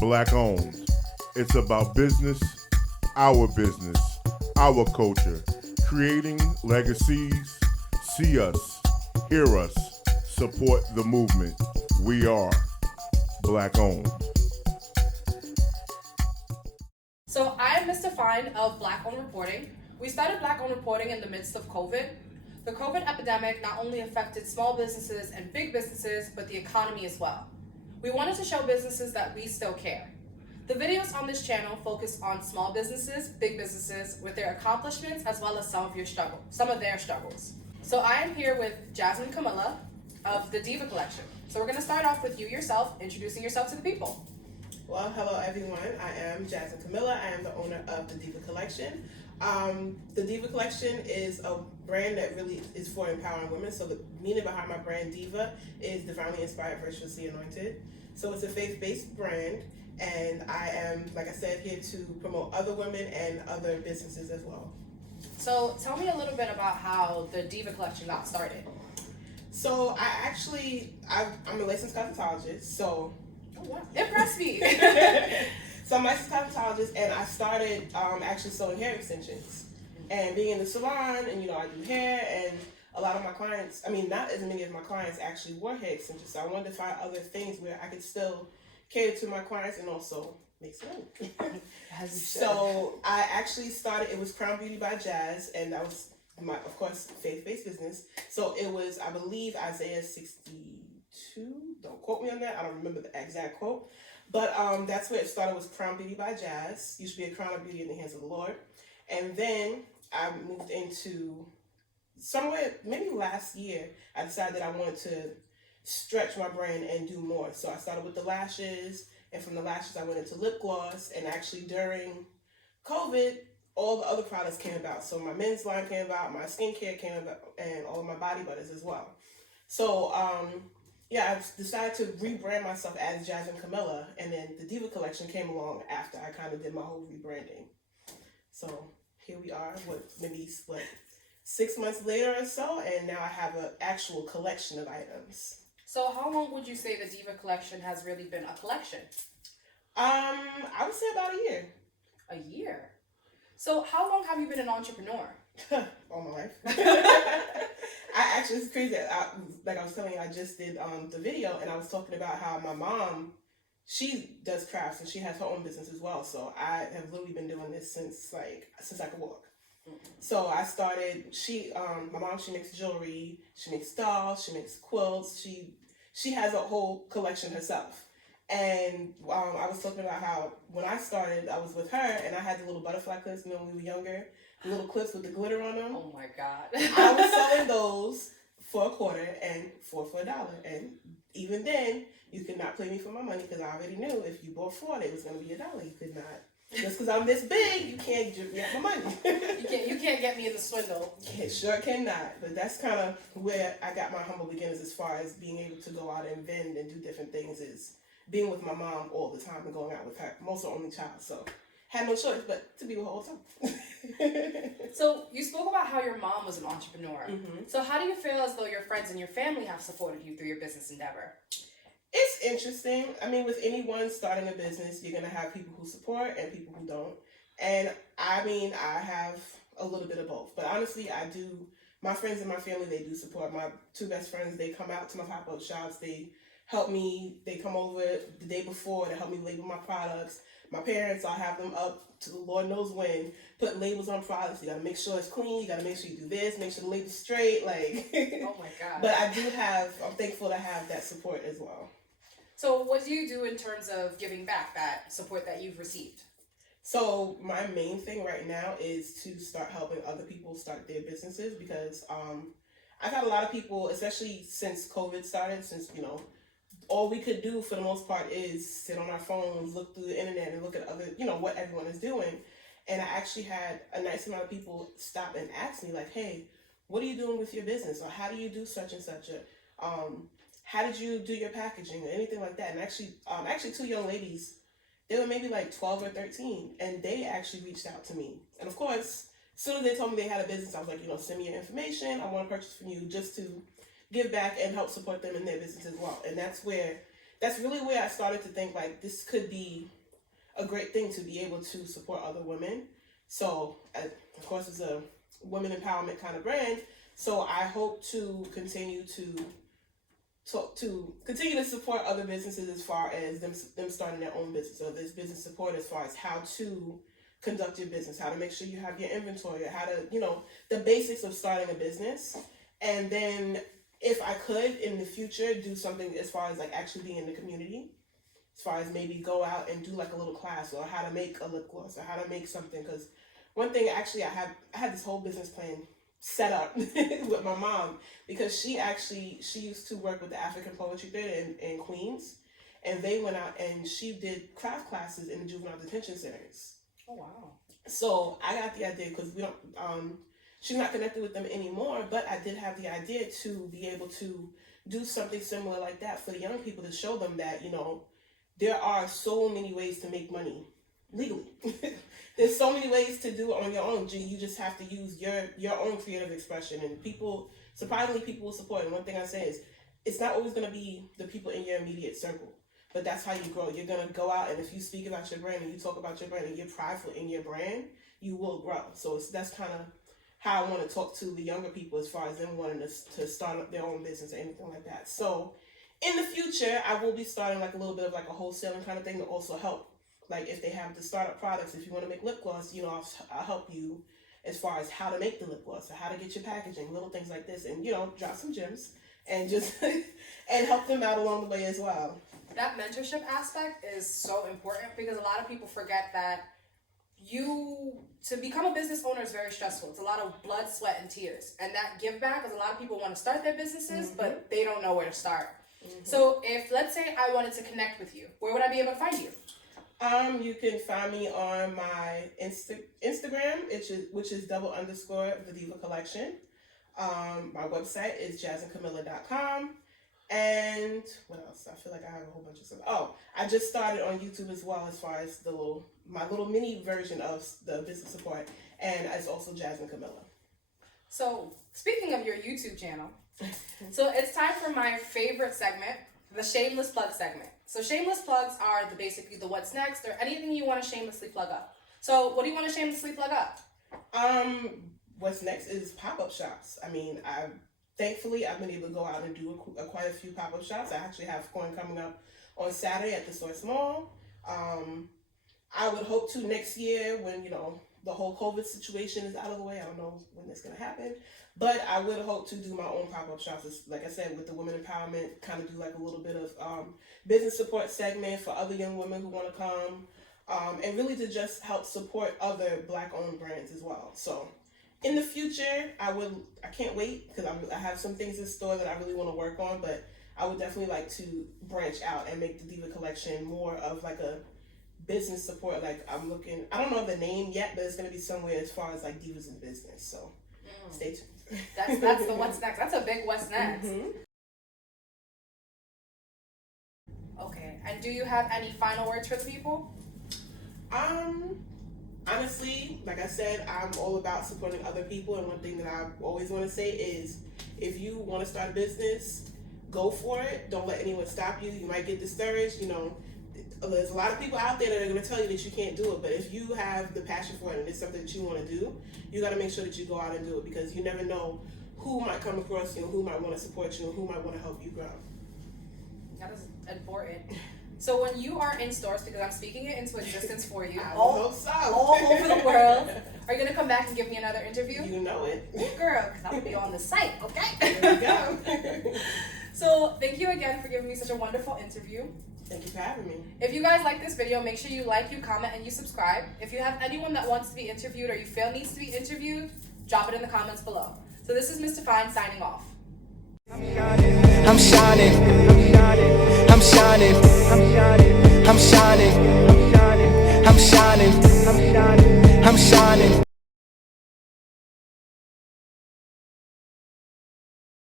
Black owned. It's about business, our culture, creating legacies. See us, hear us, support the movement. We are Black owned. So I'm Mr. Fine of Black Owned Reporting. We started Black Owned Reporting in the midst of COVID. The COVID epidemic not only affected small businesses and big businesses, but the economy as well. We wanted to show businesses that we still care. The videos on this channel focus on small businesses, big businesses, with their accomplishments as well as some of their struggles. So I am here with Jasmine Camilla of the Diva Collection. So we're going to start off with you yourself, introducing yourself to the people. Well, hello everyone. I am Jasmine Camilla. I am the owner of the Diva Collection. The Diva Collection is a brand that really is for empowering women. So the meaning behind my brand Diva is divinely inspired, virtuously anointed. So it's a faith-based brand, and I am, like I said, here to promote other women and other businesses as well. So tell me a little bit about how the Diva Collection got started. So I'm a licensed cosmetologist, so... Oh, wow. Impress me! So I'm a licensed cosmetologist, and I started actually sewing hair extensions. And being in the salon, and I do hair, and a lot of my clients, not as many of my clients actually wore hair extensions, so I wanted to find other things where I could still cater to my clients and also make some money. So I actually started, it was Crown Beauty by Jazz, and that was my, of course, faith-based business. So it was, I believe, Isaiah 62, don't quote me on that, I don't remember the exact quote, but that's where it started, was Crown Beauty by Jazz. Used to be a crown of beauty in the hands of the Lord. And then I moved into somewhere, maybe last year, I decided that I wanted to stretch my brand and do more. So I started with the lashes, and from the lashes I went into lip gloss, and actually during COVID, all the other products came about. So my men's line came about, my skincare came about, and all of my body butters as well. So I decided to rebrand myself as Jasmine Camilla, and then the Diva Collection came along after I kind of did my whole rebranding. So here we are, maybe 6 months later or so, and now I have an actual collection of items. So how long would you say the Diva Collection has really been a collection? I would say about a year. A year? So how long have you been an entrepreneur? All my life. It's crazy. Like I was telling you, I just did the video, and I was talking about how my mom, she does crafts, and she has her own business as well. So I have literally been doing this since I could walk. Mm-hmm. So I started, my mom, she makes jewelry, she makes dolls, she makes quilts, she has a whole collection herself. And I was talking about how when I started, I was with her, and I had the little butterfly clips, when we were younger, the little clips with the glitter on them. Oh my God. I was selling those for a quarter and $4 for $1. And even then, you could not play me for my money, because I already knew if you bought 4, it was going to be $1. You could not. Just because I'm this big, you can't get my money. You can't get me in the swindle. Sure cannot. But that's kind of where I got my humble beginnings as far as being able to go out and vend and do different things, is being with my mom all the time and going out with her. I'm also only child, so had no choice but to be with her all the time. So you spoke about how your mom was an entrepreneur. Mm-hmm. So how do you feel as though your friends and your family have supported you through your business endeavor? It's interesting. With anyone starting a business, you're going to have people who support and people who don't. And I have a little bit of both. But honestly, I do. My friends and my family, they do support. My 2 best friends, they come out to my pop-up shops. They help me. They come over the day before to help me label my products. My parents, I'll have them up to the Lord knows when, put labels on products. You got to make sure it's clean. You got to make sure you do this. Make sure the label's straight. Oh my God. But I'm thankful to have that support as well. So what do you do in terms of giving back that support that you've received? So my main thing right now is to start helping other people start their businesses, because I've had a lot of people, especially since COVID started, since, all we could do for the most part is sit on our phones, look through the internet, and look at other, what everyone is doing. And I actually had a nice amount of people stop and ask me, like, hey, what are you doing with your business? Or how do you do such and such? How did you do your packaging, or anything like that? And actually 2 young ladies, they were maybe like 12 or 13, and they actually reached out to me. And of course, as soon as they told me they had a business, I was like, send me your information. I want to purchase from you, just to give back and help support them in their business as well. And that's where that's really where I started to think like this could be a great thing to be able to support other women. So of course it's a women empowerment kind of brand. So I hope to continue to support other businesses as far as them starting their own business. So there's business support as far as how to conduct your business, how to make sure you have your inventory, how to, the basics of starting a business. And then if I could in the future do something as far as like actually being in the community, as far as maybe go out and do like a little class or how to make a lip gloss or how to make something. Because one thing actually I had this whole business plan set up with my mom, because she used to work with the African Poetry Theater in Queens, and they went out and she did craft classes in the juvenile detention centers. Oh wow. So I got the idea, because we don't she's not connected with them anymore, but I did have the idea to be able to do something similar like that for the young people, to show them that there are so many ways to make money legally. There's so many ways to do it on your own. You just have to use your own creative expression, and surprisingly people will support. And one thing I say is, it's not always going to be the people in your immediate circle, but that's how you grow. You're going to go out, and if you speak about your brand and you talk about your brand and you're prideful in your brand, you will grow. So that's kind of how I want to talk to the younger people as far as them wanting to start up their own business or anything like that. So in the future, I will be starting like a little bit of like a wholesaling kind of thing to also help. Like if they have the startup products, if you want to make lip gloss, I'll help you as far as how to make the lip gloss or how to get your packaging, little things like this, and drop some gems and just and help them out along the way as well. That mentorship aspect is so important, because a lot of people forget that to become a business owner is very stressful. It's a lot of blood, sweat, and tears. And that give back, because a lot of people want to start their businesses, but they don't know where to start. So if, let's say, I wanted to connect with you, where would I be able to find you? You can find me on my Instagram, which is _the Diva Collection. My website is jazzandcamilla.com. And what else? I feel like I have a whole bunch of stuff. Oh, I just started on YouTube as well, as far as my little mini version of the business support, and it's also Jazz and Camilla. So speaking of your YouTube channel, so it's time for my favorite segment, the shameless plug segment. So shameless plugs are basically the what's next, or anything you want to shamelessly plug up. So what do you want to shamelessly plug up? What's next is pop-up shops. I mean, thankfully I've been able to go out and do quite a few pop-up shops. I actually have one coming up on Saturday at the Source Mall. I would hope to next year, when the whole COVID situation is out of the way. I don't know when that's going to happen, but I would hope to do my own pop-up shops. Like I said, with the women empowerment, kind of do like a little bit of business support segment for other young women who want to come, and really to just help support other Black-owned brands as well. So in the future, I can't wait, because I have some things in store that I really want to work on, but I would definitely like to branch out and make the Diva Collection more of like a business support. Like I don't know the name yet, but it's going to be somewhere as far as like Divas in Business. So stay tuned. That's the what's next. That's a big what's next. Okay, and do you have any final words for the people? Honestly, like I said, I'm all about supporting other people, and one thing that I always want to say is, if you want to start a business, go for it. Don't let anyone stop you. You might get discouraged. There's a lot of people out there that are going to tell you that you can't do it, but if you have the passion for it and it's something that you want to do, you got to make sure that you go out and do it, because you never know who might come across you, who might want to support you, and who might want to help you grow. That is important. So when you are in stores, because I'm speaking it into existence for you, all over the world, are you going to come back and give me another interview? You know it. Girl, because I'm going to be on the site, okay? There you go. So thank you again for giving me such a wonderful interview. Thank you for having me. If you guys like this video, make sure you like, you comment, and you subscribe. If you have anyone that wants to be interviewed or you feel needs to be interviewed, drop it in the comments below. So this is Mr. Fine signing off. I'm shining, I'm shining, I'm shining, I'm shining, I'm shining, I'm shining, I'm shining, I'm shining.